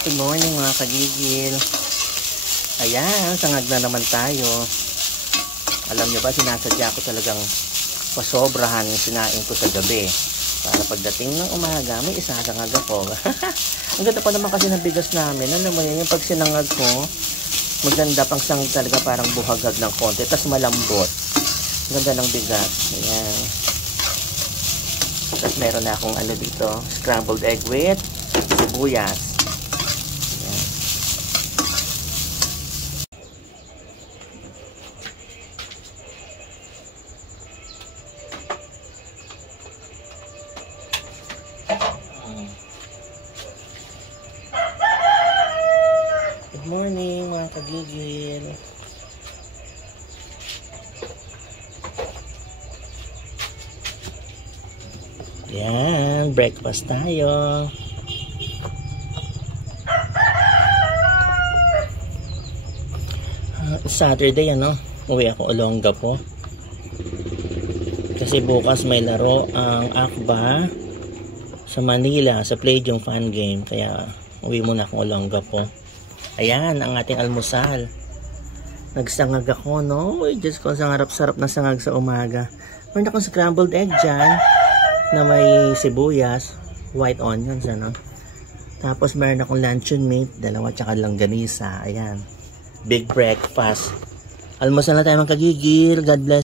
Good morning mga kagigil. Ayan, sangag na naman tayo. Alam nyo ba, sinasadya ko talagang pasobrahan yung sinain ko sa gabi. Para pagdating ng umaga, may isasangag ako. Ang ganda pa naman kasi ng bigas namin. Alam mo yan, yung pag sinangag ko, maganda pang sangag talaga, parang buhagag ng konti. Tapos malambot. Ang ganda ng bigas. Ayan. Tapos meron na akong ano dito, scrambled egg with sibuyas. Good morning mga kagigil. Yan, breakfast tayo. Saturday ano, uwi ako Olongapo. Kasi bukas may laro ang Akba sa Manila, sa Palladium Fan Game. Kaya uwi muna akong Olongapo. Ayan, ang ating almusal. Nagsangag ako, no? Uy, Diyos ko, ang sarap-sarap na sangag sa umaga. Meron akong scrambled egg dyan na may sibuyas, white onions, ano? Tapos meron akong luncheon meat, dalawa tsaka langganisa. Ayan. Big breakfast. Almusal na tayo mga kagigil. God bless.